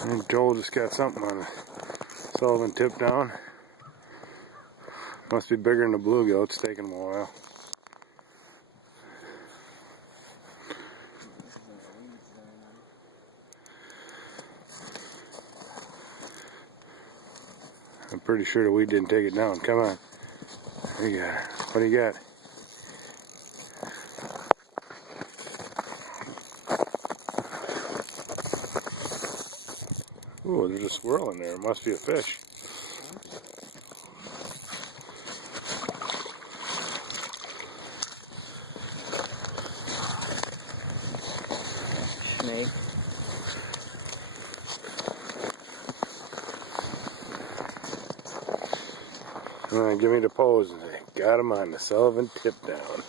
And Joel just got something on the Sullivan tip down. Must be bigger than the bluegill. It's taking him a while. I'm pretty sure the weed didn't take it down. Come on. There you got her. What do you got? Ooh, there's a squirrel in there. It must be a fish. Snake. Give me the pose and say, got him on the Sullivan tip down.